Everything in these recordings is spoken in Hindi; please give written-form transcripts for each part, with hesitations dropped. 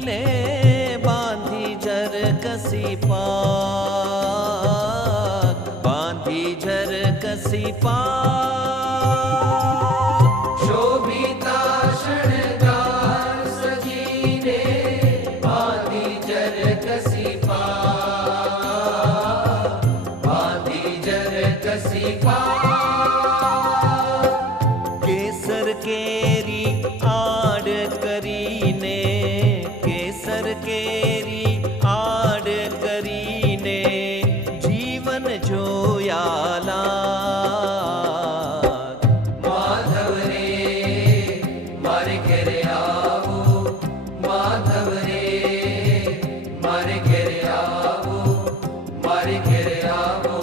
ने बांधी झर कसी पाग, बांधी झर कसी पाग। शोभिता शृंगार सजीने बांधी झर कसी पाग, बांधी झर कसी पाग। केसर केरी आड़ करीने, केसर केरी आड़ करीने जीवन जोयाला। माधव रे मारे घेरे आवो, माधव रे मारे घेरे आवो, मारे घेरे आवो।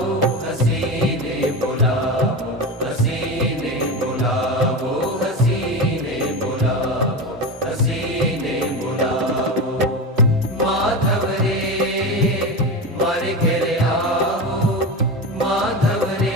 हसीने बुलावो, हसीने बुलावो, हसीने बुलावो, हसीने बुलावो। माधव रे मारे घेरे आवो, माधव रे।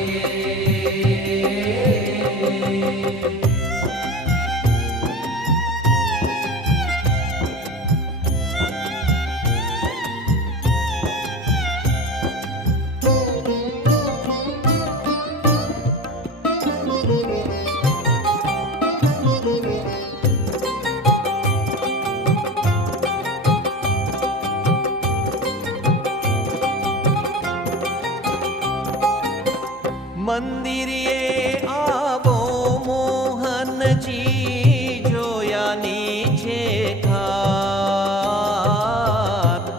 મંદિરે આવો મોહનજી, જોયાની છે ખાત,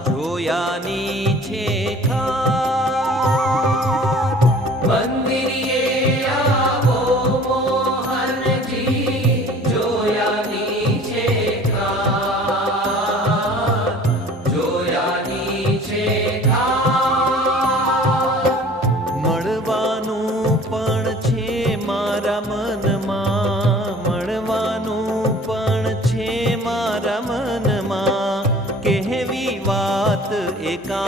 જોયાની છે ખાત। મંદિરે આવો મોહનજી, જોયાની છે ખાત, જોયાની છે ખાત। મળવાનું પણ છે મારા મનમાં, મળવાનું પણ છે મારા મનમાં, કહેવી વાત એકાંત।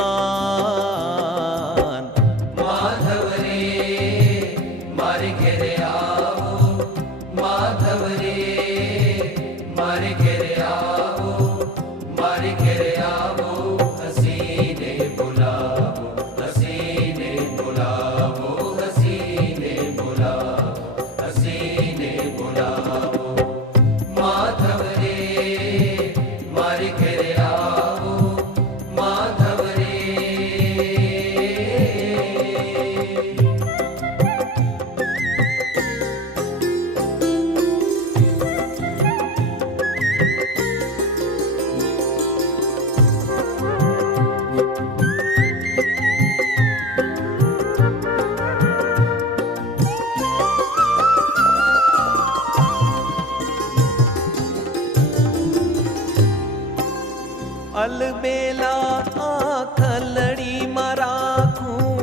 માધવ રે મારે ઘેરે આવો, માધવ રે મારે ઘેરે આવો, મારે ઘેરે આવો। હસીને બોલાવો, હસીને બોલાવો, હસીને બોલાવો, હસીને બોલાવો। માધવ રે મારે ઘેરે આવો, માધવ રે। अलबेला आखलड़ी मराखूं,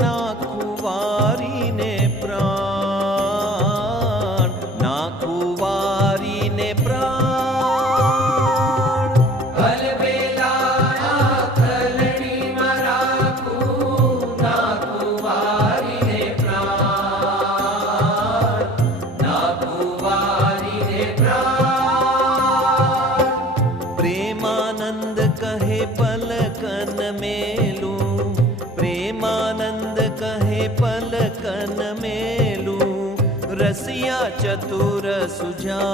नाखूं वारी ने प्राण, नाखूं वारी ने प्राण। अलबेला आखलड़ी मराखूं, नाखूं वारी ने प्राण, नाखूं वारी ने प्राण। प्रेमानंद कहे पलकन मेलूं, प्रेमानंद कहे पलकन मेलूं, रसिया चतुर सुजान।